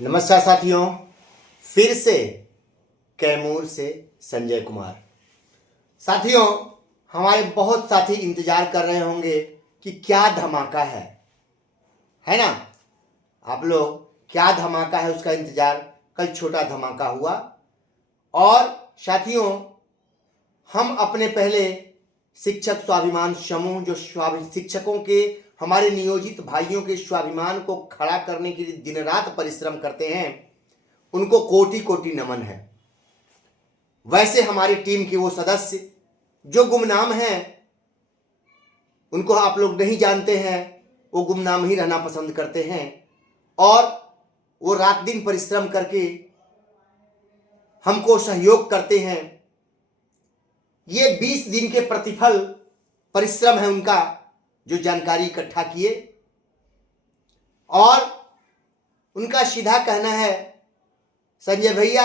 नमस्कार साथियों, फिर से कैमूर से संजय कुमार। साथियों, हमारे बहुत साथी इंतजार कर रहे होंगे कि क्या धमाका है ना। आप लोग क्या धमाका है उसका इंतजार। कल छोटा धमाका हुआ और साथियों, हम अपने पहले शिक्षक स्वाभिमान समूह जो शिक्षकों के हमारे नियोजित भाइयों के स्वाभिमान को खड़ा करने के लिए दिन रात परिश्रम करते हैं, उनको कोटि कोटि नमन है। वैसे हमारी टीम के वो सदस्य जो गुमनाम हैं, उनको आप लोग नहीं जानते हैं, वो गुमनाम ही रहना पसंद करते हैं और वो रात दिन परिश्रम करके हमको सहयोग करते हैं। ये 20 दिन के प्रतिफल परिश्रम है उनका, जो जानकारी इकट्ठा किए, और उनका सीधा कहना है, संजय भैया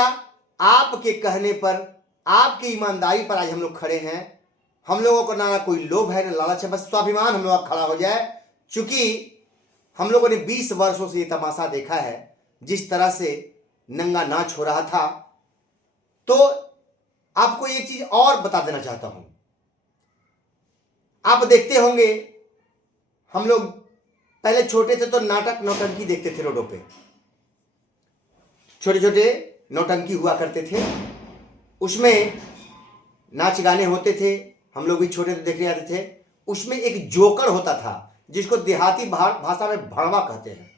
आपके कहने पर, आपकी ईमानदारी पर आज हम लोग खड़े हैं। हम लोगों को ना कोई लोभ है ना लालच है, बस स्वाभिमान हम लोग खड़ा हो जाए। चूंकि हम लोगों ने 20 वर्षों से ये तमाशा देखा है, जिस तरह से नंगा नाच हो रहा था। तो आपको एक चीज और बता देना चाहता हूं। आप देखते होंगे, हम लोग पहले छोटे थे तो नाटक नौटंकी देखते थे रोडों पे। छोटे छोटे नौटंकी हुआ करते थे, उसमें नाच गाने होते थे। हम लोग भी छोटे थे, देखने आते थे। उसमें एक जोकर होता था जिसको देहाती भाषा में भड़वा कहते हैं,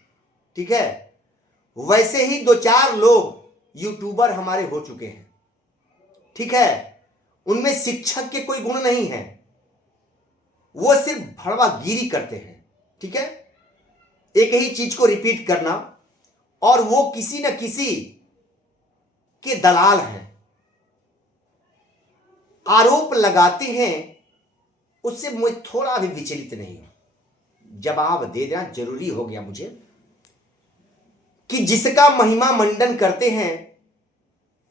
ठीक है। वैसे ही 2-4 लोग यूट्यूबर हमारे हो चुके हैं, ठीक है। उनमें शिक्षक के कोई गुण नहीं है, वो सिर्फ भड़वागिरी करते हैं, ठीक है। एक ही चीज को रिपीट करना, और वो किसी न किसी के दलाल हैं, आरोप लगाते हैं। उससे मुझे थोड़ा भी विचलित नहीं है। जवाब दे देना जरूरी हो गया मुझे कि जिसका महिमा मंडन करते हैं,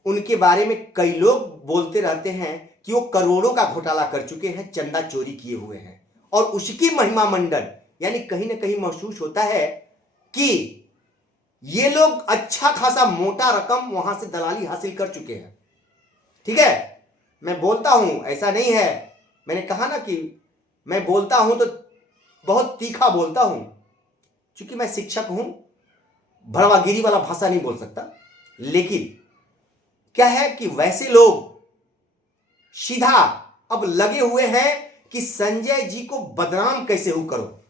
उनके बारे में कई लोग बोलते रहते हैं कि वो करोड़ों का घोटाला कर चुके हैं, चंदा चोरी किए हुए हैं, और उसकी महिमा मंडन, यानी कहीं ना कहीं महसूस होता है कि ये लोग अच्छा खासा मोटा रकम वहां से दलाली हासिल कर चुके हैं, ठीक है। मैं बोलता हूं, ऐसा नहीं है, मैंने कहा ना कि मैं बोलता हूं तो बहुत तीखा बोलता हूं, क्योंकि मैं शिक्षक हूं, भड़वागिरी वाला भाषा नहीं बोल सकता। लेकिन क्या है कि वैसे लोग सीधा अब लगे हुए हैं कि संजय जी को बदनाम कैसे हो करो,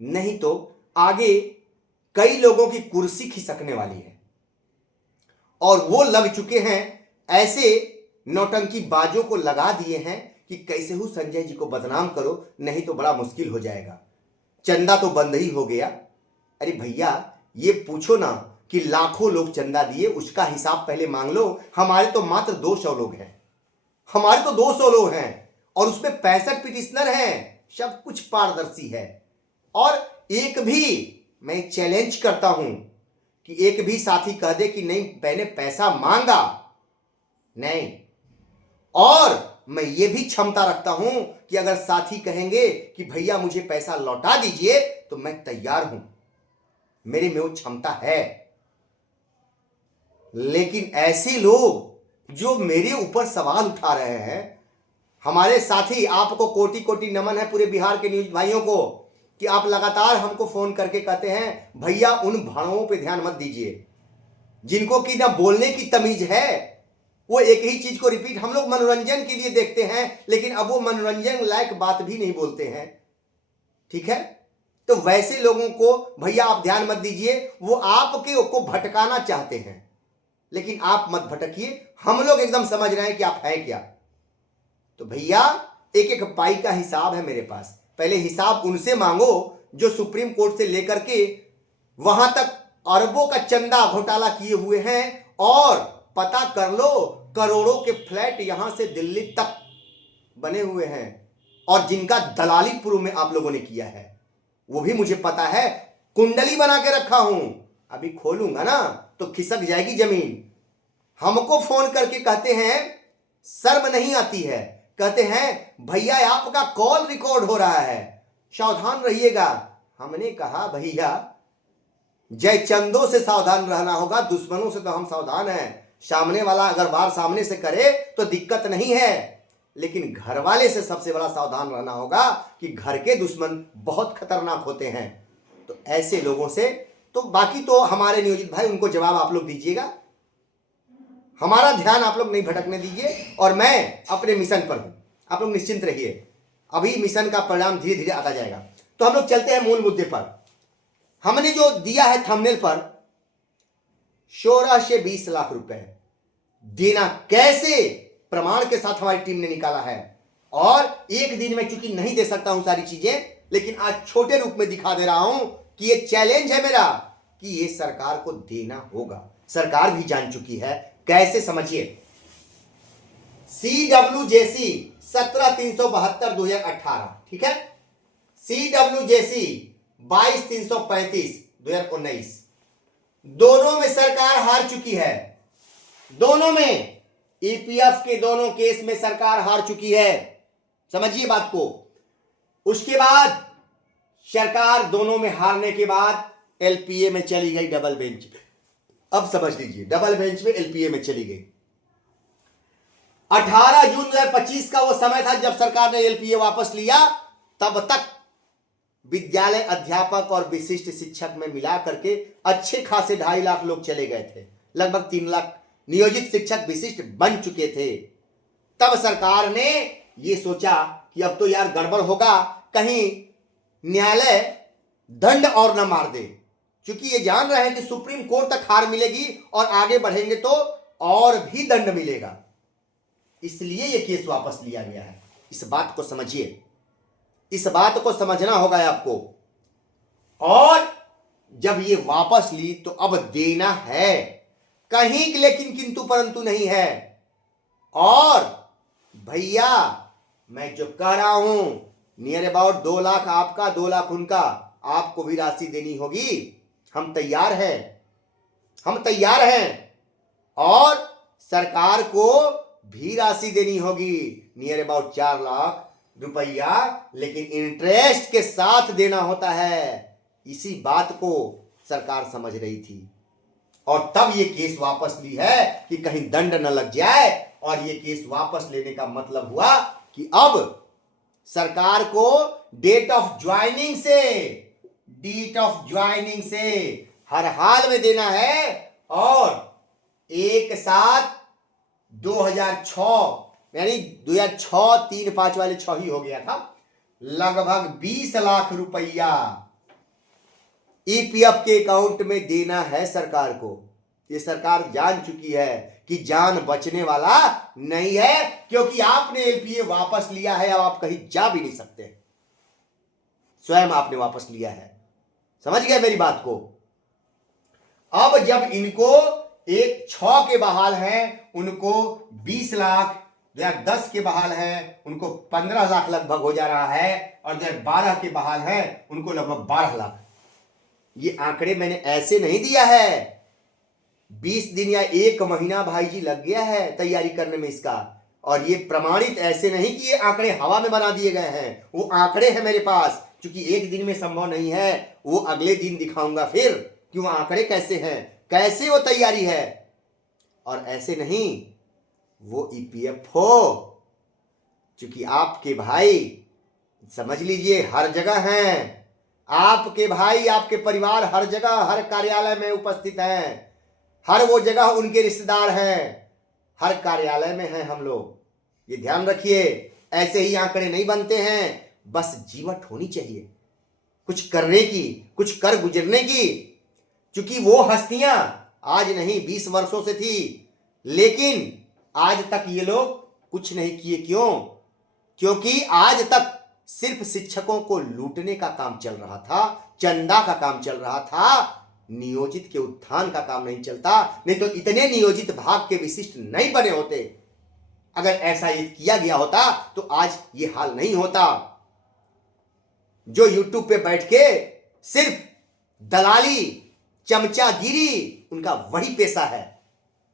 नहीं तो आगे कई लोगों की कुर्सी खिसकने वाली है। और वो लग चुके हैं, ऐसे नौटंकी बाजों को लगा दिए हैं कि कैसे हो संजय जी को बदनाम करो, नहीं तो बड़ा मुश्किल हो जाएगा। चंदा तो बंद ही हो गया। अरे भैया, ये पूछो ना कि लाखों लोग चंदा दिए, उसका हिसाब पहले मांग लो। हमारे तो मात्र 200 लोग हैं, हमारे तो 200 लोग हैं, और उसमें 65 पिटिशनर हैं। सब कुछ पारदर्शी है। और एक भी, मैं चैलेंज करता हूं कि एक भी साथी कह दे कि नहीं मैंने पैसा मांगा, नहीं। और मैं ये भी क्षमता रखता हूं कि अगर साथी कहेंगे कि भैया मुझे पैसा लौटा दीजिए, तो मैं तैयार हूं, मेरे में वो क्षमता है। लेकिन ऐसे लोग जो मेरे ऊपर सवाल उठा रहे हैं, हमारे साथी, आपको कोटि कोटि नमन है पूरे बिहार के न्यूज भाइयों को, कि आप लगातार हमको फोन करके कहते हैं भैया उन भाड़ों पे ध्यान मत दीजिए, जिनको कि ना बोलने की तमीज है। वो एक ही चीज को रिपीट, हम लोग मनोरंजन के लिए देखते हैं, लेकिन अब वो मनोरंजन लायक बात भी नहीं बोलते हैं, ठीक है। तो वैसे लोगों को भैया आप ध्यान मत दीजिए, वो आपके को भटकाना चाहते हैं, लेकिन आप मत भटकिए। हम लोग एकदम समझ रहे हैं कि आप हैं क्या। तो भैया एक एक पाई का हिसाब है मेरे पास, पहले हिसाब उनसे मांगो जो सुप्रीम कोर्ट से लेकर के वहां तक अरबों का चंदा घोटाला किए हुए हैं, और पता कर लो करोड़ों के फ्लैट यहां से दिल्ली तक बने हुए हैं, और जिनका दलाली पूर्व में आप लोगों ने किया है वो भी मुझे पता है। कुंडली बना के रखा हूं, अभी खोलूंगा ना तो खिसक जाएगी जमीन। हमको फोन करके कहते हैं, शर्म नहीं आती है, कहते हैं भैया आपका कॉल रिकॉर्ड हो रहा है, सावधान रहिएगा। हमने कहा भैया जय चंदों से सावधान रहना होगा, दुश्मनों से तो हम सावधान हैं। सामने वाला अगर वार सामने से करे तो दिक्कत नहीं है, लेकिन घर वाले से सबसे बड़ा सावधान रहना होगा कि घर के दुश्मन बहुत खतरनाक होते हैं। तो ऐसे लोगों से तो बाकी तो हमारे नियोजित भाई, उनको जवाब आप लोग दीजिएगा, हमारा ध्यान आप लोग नहीं भटकने दीजिए, और मैं अपने मिशन पर हूं, आप लोग निश्चिंत रहिए, अभी मिशन का परिणाम धीरे धीरे आता जाएगा। तो हम लोग चलते हैं मूल मुद्दे पर। हमने जो दिया है थंबनेल पर 16 से 20 लाख रुपए देना कैसे, प्रमाण के साथ हमारी टीम ने निकाला है। और एक दिन में चूंकि नहीं दे सकता हूं सारी चीजें, लेकिन आज छोटे रूप में दिखा दे रहा हूं कि ये चैलेंज है मेरा कि ये सरकार को देना होगा। सरकार भी जान चुकी है, कैसे समझिए। CWJC 17,372/2018, ठीक है, CWJC 22,335 2019, दोनों में सरकार हार चुकी है। दोनों में EPF के दोनों केस में सरकार हार चुकी है, समझिए बात को। उसके बाद सरकार दोनों में हारने के बाद LPA में चली गई, डबल बेंच पे। अब समझ लीजिए, डबल बेंच में LPA में चली गई। 18 जून 2025 का वो समय था जब सरकार ने LPA वापस लिया। तब तक विद्यालय अध्यापक और विशिष्ट शिक्षक में मिला करके अच्छे खासे 2.5 लाख लोग चले गए थे, लगभग 3 लाख नियोजित शिक्षक विशिष्ट बन चुके थे। तब सरकार ने ये सोचा कि अब तो यार गड़बड़ होगा, कहीं न्यायालय दंड और न मार दे, क्योंकि ये जान रहे हैं कि सुप्रीम कोर्ट तक हार मिलेगी और आगे बढ़ेंगे तो और भी दंड मिलेगा, इसलिए ये केस वापस लिया गया है। इस बात को समझिए, इस बात को समझना होगा आपको। और जब ये वापस ली तो अब देना है, कहीं लेकिन किंतु परंतु नहीं है। और भैया मैं जो कह रहा हूं, नियर अबाउट 2 लाख आपका, 2 लाख उनका, आपको भी राशि देनी होगी। हम तैयार हैं, हम तैयार हैं। और सरकार को भी राशि देनी होगी, नियर अबाउट 4 लाख रुपया, लेकिन इंटरेस्ट के साथ देना होता है। इसी बात को सरकार समझ रही थी, और तब ये केस वापस ली है कि कहीं दंड न लग जाए। और ये केस वापस लेने का मतलब हुआ कि अब सरकार को डेट ऑफ ज्वाइनिंग से हर हाल में देना है। और एक साथ 2006 यानी 2006, 3, 5 वाले 6 ही हो गया था, लगभग 20 लाख रुपया EPF के अकाउंट में देना है सरकार को। ये सरकार जान चुकी है कि जान बचने वाला नहीं है, क्योंकि आपने LPA वापस लिया है। अब आप कहीं जा भी नहीं सकते, स्वयं आपने वापस लिया है। समझ गए मेरी बात को। अब जब इनको एक 6 के बहाल हैं, उनको 20 लाख, 2010 के बहाल हैं उनको 15 लाख लगभग हो जा रहा है, और 2012 के बहाल हैं उनको लगभग 12 लाख। ये आंकड़े मैंने ऐसे नहीं दिया है, 20 दिन या 1 महीना भाई जी लग गया है तैयारी करने में इसका। और ये प्रमाणित ऐसे नहीं कि ये आंकड़े हवा में बना दिए गए हैं, वो आंकड़े हैं मेरे पास। क्योंकि एक दिन में संभव नहीं है, वो अगले दिन दिखाऊंगा फिर कि वो आंकड़े कैसे हैं, कैसे वो तैयारी है। और ऐसे नहीं, वो EPF हो, क्योंकि आपके भाई समझ लीजिए हर जगह हैं, आपके भाई, आपके परिवार हर जगह, हर कार्यालय में उपस्थित हैं, हर वो जगह उनके रिश्तेदार हैं, हर कार्यालय में हैं हम लोग। ये ध्यान रखिए, ऐसे ही आंकड़े नहीं बनते हैं, बस जीवट होनी चाहिए कुछ करने की, कुछ कर गुजरने की। क्योंकि वो हस्तियां आज नहीं 20 वर्षों से थी, लेकिन आज तक ये लोग कुछ नहीं किए। क्यों? क्योंकि आज तक सिर्फ शिक्षकों को लूटने का काम चल रहा था, चंदा का काम चल रहा था, नियोजित के उत्थान का काम नहीं चलता। नहीं तो इतने नियोजित भाग के विशिष्ट नहीं बने होते। अगर ऐसा ये किया गया होता तो आज ये हाल नहीं होता। जो YouTube पे बैठ के सिर्फ दलाली, चमचागिरी उनका वही पेशा है,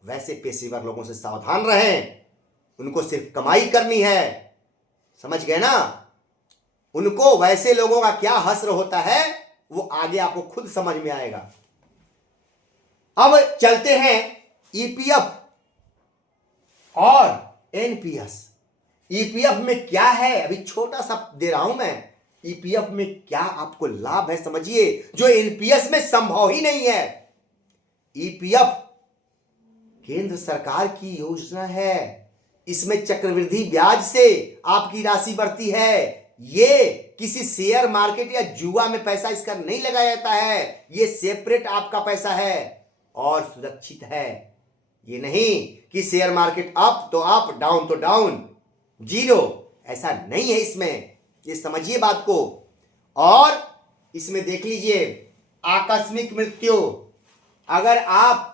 वैसे पेशेवर लोगों से सावधान रहें। उनको सिर्फ कमाई करनी है, समझ गए ना। उनको वैसे लोगों का क्या हश्र होता है वो आगे आपको खुद समझ में आएगा। अब चलते हैं ईपीएफ और एनपीएस। ईपीएफ में क्या है, अभी छोटा सा दे रहा हूं मैं। ईपीएफ में क्या आपको लाभ है समझिए, जो एनपीएस में संभव ही नहीं है। ईपीएफ केंद्र सरकार की योजना है, इसमें चक्रवृद्धि ब्याज से आपकी राशि बढ़ती है। ये किसी शेयर मार्केट या जुआ में पैसा इसका नहीं लगाया जाता है, ये सेपरेट आपका पैसा है और सुरक्षित है। ये नहीं कि शेयर मार्केट अप तो अप, डाउन तो डाउन, जीरो, ऐसा नहीं है इसमें, ये समझिए बात को। और इसमें देख लीजिए आकस्मिक मृत्यु, अगर आप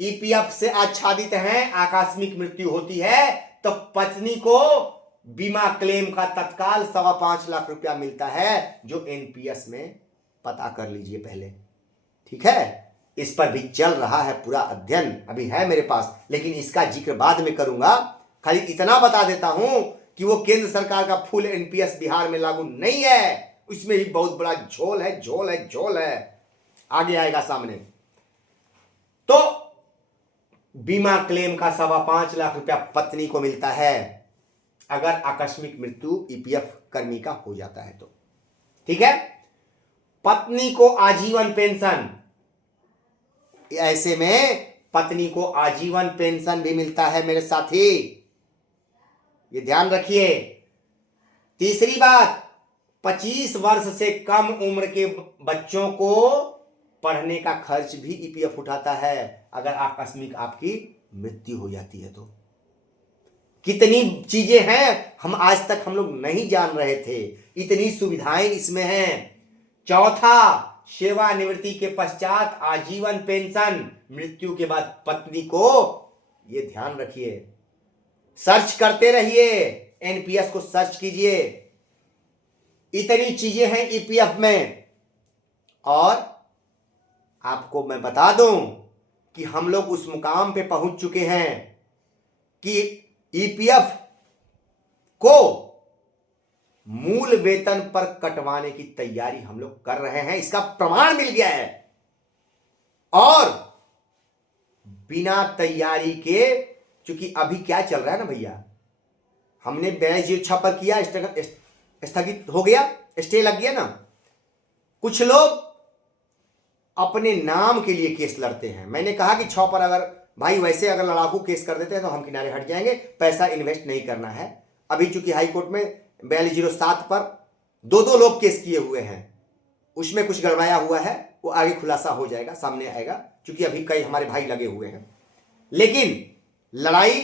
ईपीएफ से आच्छादित हैं, आकस्मिक मृत्यु होती है तो पत्नी को बीमा क्लेम का तत्काल 5.25 लाख रुपया मिलता है, जो एनपीएस में पता कर लीजिए पहले, ठीक है। इस पर भी चल रहा है पूरा अध्ययन, अभी है मेरे पास, लेकिन इसका जिक्र बाद में करूंगा। खाली इतना बता देता हूं कि वो केंद्र सरकार का फुल एनपीएस बिहार में लागू नहीं है, उसमें ही बहुत बड़ा झोल है, झोल है, झोल है, आगे आएगा सामने। तो बीमा क्लेम का 5.25 लाख रुपया पत्नी को मिलता है अगर आकस्मिक मृत्यु ईपीएफ कर्मी का हो जाता है तो, ठीक है। पत्नी को आजीवन पेंशन, ऐसे में पत्नी को आजीवन पेंशन भी मिलता है मेरे साथी, ये ध्यान रखिए। तीसरी बात, 25 वर्ष से कम उम्र के बच्चों को पढ़ने का खर्च भी ईपीएफ उठाता है अगर आकस्मिक आपकी मृत्यु हो जाती है तो। कितनी चीजें हैं हम आज तक हम लोग नहीं जान रहे थे, इतनी सुविधाएं इसमें हैं। चौथा, सेवानिवृत्ति के पश्चात आजीवन पेंशन, मृत्यु के बाद पत्नी को, ये ध्यान रखिए, सर्च करते रहिए, एनपीएस को सर्च कीजिए, इतनी चीजें हैं ईपीएफ में। और आपको मैं बता दूं कि हम लोग उस मुकाम पे पहुंच चुके हैं कि ईपीएफ को मूल वेतन पर कटवाने की तैयारी हम लोग कर रहे हैं, इसका प्रमाण मिल गया है। और बिना तैयारी के, क्योंकि अभी क्या चल रहा है ना भैया, हमने 4206 पर किया, स्थगित हो गया, स्टे लग गया ना। कुछ लोग अपने नाम के लिए केस लड़ते हैं। मैंने कहा कि 6 पर अगर भाई वैसे अगर लड़ाकू केस कर देते हैं तो हम किनारे हट जाएंगे, पैसा इन्वेस्ट नहीं करना है। अभी चूंकि हाई कोर्ट में 4207 पर 2 लोग केस किए हुए हैं, उसमें कुछ गड़बड़ाया हुआ है, वो आगे खुलासा हो जाएगा, सामने आएगा, क्योंकि अभी कई हमारे भाई लगे हुए हैं। लेकिन लड़ाई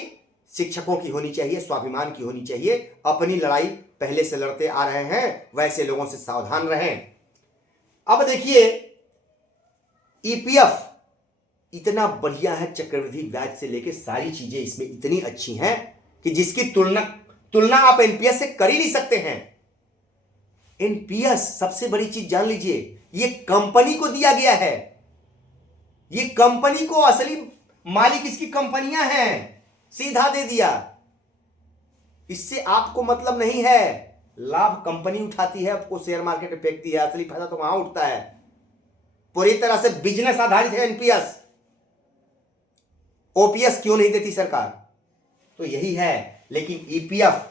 शिक्षकों की होनी चाहिए, स्वाभिमान की होनी चाहिए। अपनी लड़ाई पहले से लड़ते आ रहे हैं, वैसे लोगों से सावधान रहें। अब देखिए ईपीएफ इतना बढ़िया है, चक्रवृद्धि ब्याज से लेके सारी चीजें इसमें इतनी अच्छी हैं कि जिसकी तुलना आप एनपीएस से कर ही नहीं सकते हैं। एनपीएस सबसे बड़ी चीज जान लीजिए, ये कंपनी को दिया गया है, ये कंपनी को, असली मालिक इसकी कंपनियां हैं, सीधा दे दिया। इससे आपको मतलब नहीं है, लाभ कंपनी उठाती है, आपको शेयर मार्केट में फेंकती है, असली फायदा तो वहां उठता है। पूरी तरह से बिजनेस आधारित है एनपीएस। ओपीएस क्यों नहीं देती सरकार, तो यही है। लेकिन ईपीएफ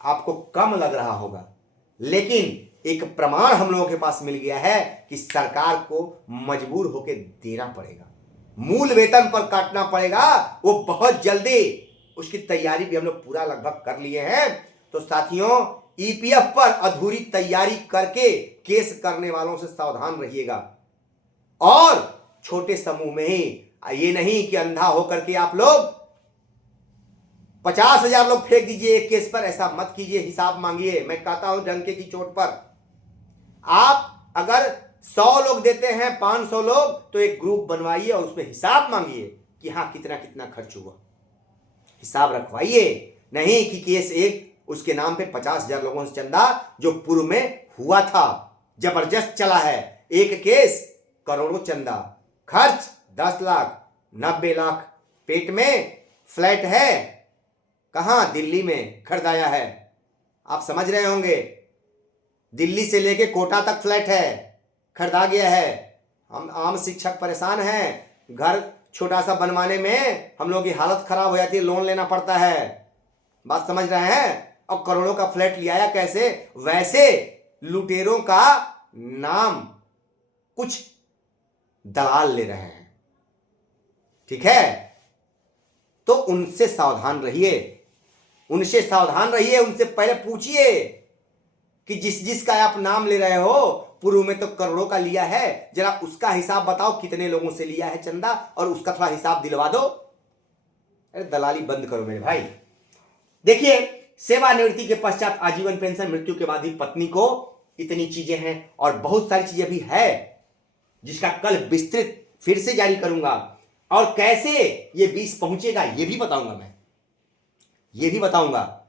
आपको कम लग रहा होगा, लेकिन एक प्रमाण हम लोगों के पास मिल गया है कि सरकार को मजबूर होकर देना पड़ेगा, मूल वेतन पर काटना पड़ेगा, वो बहुत जल्दी। उसकी तैयारी भी हम लोग पूरा लगभग कर लिए हैं। तो साथियों, ईपीएफ पर अधूरी तैयारी करके केस करने वालों से सावधान रहिएगा, और छोटे समूह में ही, ये नहीं कि अंधा होकर के आप लोग 50,000 लोग फेंक दीजिए एक केस पर, ऐसा मत कीजिए, हिसाब मांगिए। मैं कहता हूं डंके की चोट पर, आप अगर 100 लोग देते हैं, 500 लोग, तो एक ग्रुप बनवाइए और उसमें हिसाब मांगिए कि हाँ कितना कितना खर्च हुआ, हिसाब रखवाइए। नहीं कि केस एक उसके नाम पे 50,000 लोगों से चंदा, जो पूर्व में हुआ था, जबरदस्त चला है, एक केस करोड़ों चंदा, खर्च 10 लाख 90 लाख, पेट में फ्लैट है, कहां, दिल्ली में खरीदाया है। आप समझ रहे होंगे, दिल्ली से लेके कोटा तक फ्लैट है, खरीदा गया है। हम आम शिक्षक परेशान हैं घर छोटा सा बनवाने में हम लोगों की हालत खराब हो जाती है, लोन लेना पड़ता है। बात समझ रहे हैं? और करोड़ों का फ्लैट लिया कैसे? वैसे लुटेरों का नाम कुछ दलाल ले रहे हैं, ठीक है? तो उनसे सावधान रहिए, उनसे सावधान रहिए। उनसे पहले पूछिए कि जिसका आप नाम ले रहे हो पूर्व में तो करोड़ों का लिया है, जरा उसका हिसाब बताओ कितने लोगों से लिया है चंदा, और उसका थोड़ा हिसाब दिलवा दो। अरे दलाली बंद करो मेरे भाई। देखिए, सेवानिवृत्ति के पश्चात आजीवन पेंशन, मृत्यु के बाद ही पत्नी को, इतनी चीजें हैं और बहुत सारी चीजें भी है जिसका कल विस्तृत फिर से जारी करूंगा। और कैसे ये 20 पहुंचेगा ये भी बताऊंगा, मैं ये भी बताऊंगा।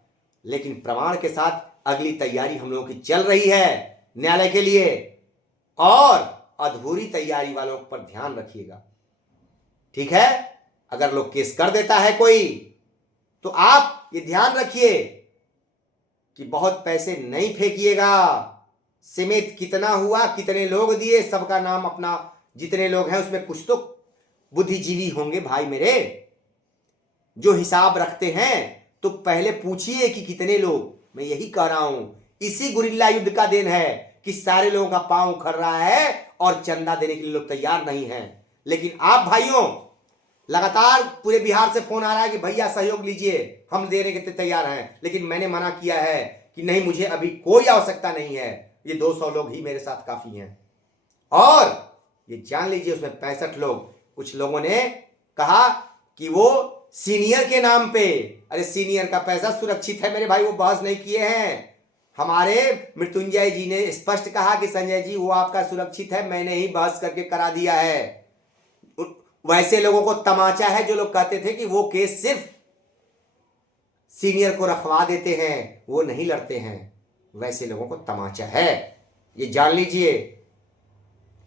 लेकिन प्रमाण के साथ अगली तैयारी हम लोगों की चल रही है न्यायालय के लिए, और अधूरी तैयारी वालों पर ध्यान रखिएगा, ठीक है? अगर लोग केस कर देता है कोई, तो आप ये ध्यान रखिए कि बहुत पैसे नहीं फेंकिएगा। सीमित कितना हुआ, कितने लोग दिए, सबका नाम अपना, जितने लोग हैं उसमें कुछ तो बुद्धिजीवी होंगे भाई मेरे, जो हिसाब रखते हैं। तो पहले पूछिए कि कितने लोग। मैं यही कह रहा हूं, इसी गुरिल्ला युद्ध का देन है कि सारे लोगों का पांव उखड़ रहा है और चंदा देने के लिए लोग तैयार नहीं हैं। लेकिन आप भाइयों, लगातार पूरे बिहार से फोन आ रहा है कि भैया सहयोग लीजिए, हम देने के तैयार हैं। लेकिन मैंने मना किया है कि नहीं, मुझे अभी कोई आवश्यकता नहीं है, ये 200 लोग ही मेरे साथ काफी हैं। और ये जान लीजिए, उसमें 65 लोग, कुछ लोगों ने कहा कि वो सीनियर के नाम पे, अरे सीनियर का पैसा सुरक्षित है मेरे भाई, वो बहस नहीं किए हैं। हमारे मृत्युंजय जी ने स्पष्ट कहा कि संजय जी वो आपका सुरक्षित है, मैंने ही बहस करके करा दिया है। वैसे लोगों को तमाचा है जो लोग कहते थे कि वो केस सिर्फ सीनियर को रखवा देते हैं, वो नहीं लड़ते हैं, वैसे लोगों को तमाचा है, ये जान लीजिए।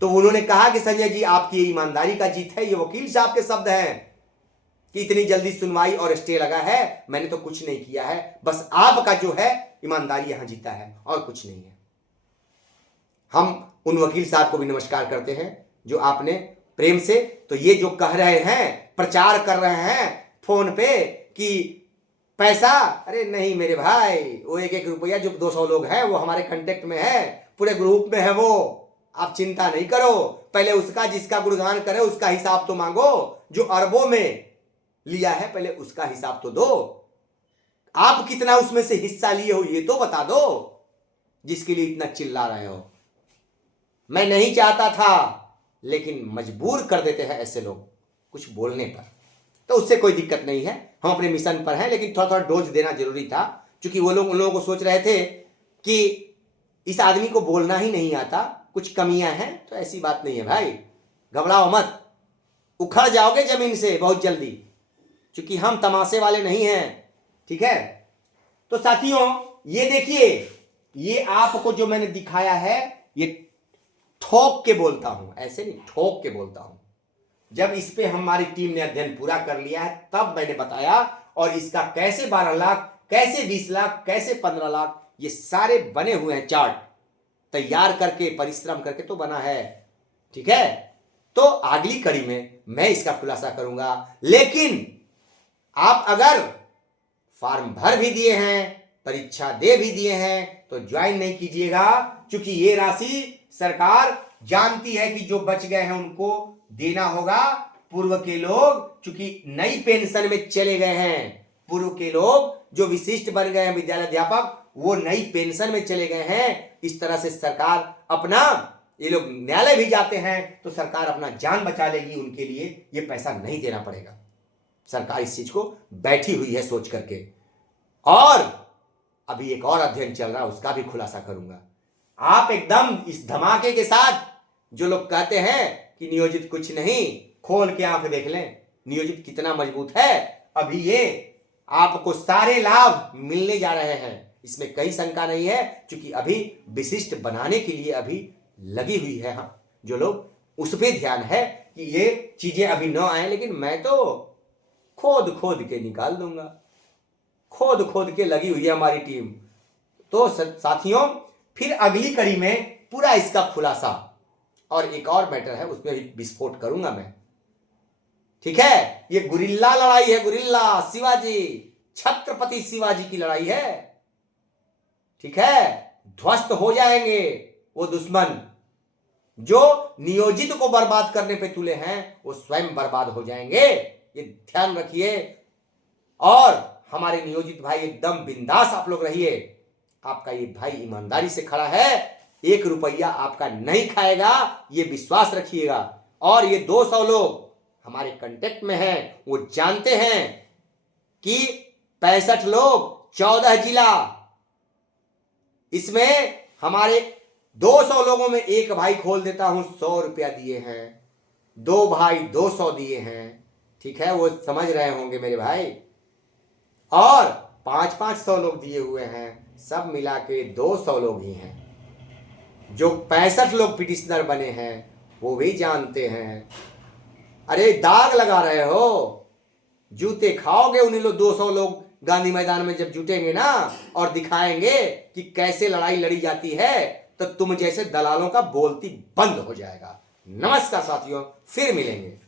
तो उन्होंने कहा कि संजय जी आपकी ईमानदारी का जीत है, ये वकील साहब के शब्द हैं कि इतनी जल्दी सुनवाई और स्टे लगा है, मैंने तो कुछ नहीं किया है, बस आपका जो है ईमानदारी यहां जीता है और कुछ नहीं है। हम उन वकील साहब को भी नमस्कार करते हैं जो आपने प्रेम से, तो ये जो कह रहे हैं, प्रचार कर रहे हैं फोन पे कि पैसा, अरे नहीं मेरे भाई, वो 1-1 रुपया जो 200 लोग हैं वो हमारे कांटेक्ट में है, पूरे ग्रुप में है, वो आप चिंता नहीं करो। पहले उसका, जिसका गुणगान करे उसका हिसाब तो मांगो, जो अरबों में लिया है पहले उसका हिसाब तो दो। आप कितना उसमें से हिस्सा लिए हो ये तो बता दो, जिसके लिए इतना चिल्ला रहे हो। मैं नहीं चाहता था, लेकिन मजबूर कर देते हैं ऐसे लोग कुछ बोलने पर, तो उससे कोई दिक्कत नहीं है, हम अपने मिशन पर हैं। लेकिन थोड़ा थोड़ा डोज देना जरूरी था, क्योंकि वो लोग उन लोगों को सोच रहे थे कि इस आदमी को बोलना ही नहीं आता, कुछ कमियां हैं। तो ऐसी बात नहीं है भाई, घबराओ मत, उखड़ जाओगे जमीन से बहुत जल्दी, क्योंकि हम तमाशे वाले नहीं हैं, ठीक है? तो साथियों ये देखिए, ये आपको जो मैंने दिखाया है ये ठोक के बोलता हूं, ऐसे नहीं, ठोक के बोलता हूं। जब इस पे हमारी टीम ने अध्ययन पूरा कर लिया है तब मैंने बताया, और इसका कैसे 12 लाख, कैसे 20 लाख, कैसे 15 लाख, ये सारे बने हुए हैं, चार्ट तैयार करके, परिश्रम करके तो बना है, ठीक है? तो अगली कड़ी में मैं इसका खुलासा करूंगा। लेकिन आप अगर फॉर्म भर भी दिए हैं, परीक्षा दे भी दिए हैं, तो ज्वाइन नहीं कीजिएगा, क्योंकि ये राशि सरकार जानती है कि जो बच गए हैं उनको देना होगा। पूर्व के लोग चूंकि नई पेंशन में चले गए हैं, पूर्व के लोग जो विशिष्ट बन गए हैं विद्यालय अध्यापक, वो नई पेंशन में चले गए हैं। इस तरह से सरकार अपना, ये लोग न्यायालय भी जाते हैं तो सरकार अपना जान बचा लेगी, उनके लिए ये पैसा नहीं देना पड़ेगा। सरकार इस चीज को बैठी हुई है सोच करके। और अभी एक और अध्ययन चल रहा है, उसका भी खुलासा करूंगा। आप एकदम इस धमाके के साथ, जो लोग कहते हैं कि नियोजित कुछ नहीं, खोल के आंख देख लें नियोजित कितना मजबूत है। अभी ये आपको सारे लाभ मिलने जा रहे हैं, इसमें कई शंका नहीं है, क्योंकि अभी विशिष्ट बनाने के लिए अभी लगी हुई है हम जो लोग, उस पर ध्यान है कि ये चीजें अभी न आए। लेकिन मैं तो खोद खोद के निकाल दूंगा, खोद खोद के लगी हुई है हमारी टीम। तो साथियों फिर अगली कड़ी में पूरा इसका खुलासा, और एक और मैटर है उसमें भी विस्फोट करूंगा मैं, ठीक है, ये गुरिल्ला लड़ाई है, गुरिल्ला शिवाजी, छत्रपति शिवाजी की लड़ाई है। ठीक है, ध्वस्त हो जाएंगे वो दुश्मन जो नियोजित को बर्बाद करने पे तुले हैं, वो स्वयं बर्बाद हो जाएंगे, ये ध्यान रखिए। और हमारे नियोजित भाई एकदम बिंदास आप लोग रहिए। आपका ये भाई ईमानदारी से खड़ा है, 1 रुपया आपका नहीं खाएगा, ये विश्वास रखिएगा। और ये 200 लोग हमारे कांटेक्ट में हैं, वो जानते हैं कि 65 लोग 14 जिला, इसमें हमारे 200 लोगों में एक भाई खोल देता हूं 100 रुपया दिए हैं, 2 भाई 200 दिए हैं। ठीक है, वो समझ रहे होंगे मेरे भाई। और 500 लोग दिए हुए हैं, सब मिला के 200 लोग ही हैं। जो 65 लोग पिटिशनर बने हैं वो भी जानते हैं। अरे दाग लगा रहे हो, जूते खाओगे उन्हीं लोग 200 लोग गांधी मैदान में जब जुटेंगे ना और दिखाएंगे कि कैसे लड़ाई लड़ी जाती है, तो तुम जैसे दलालों का बोलती बंद हो जाएगा। नमस्कार साथियों, फिर मिलेंगे।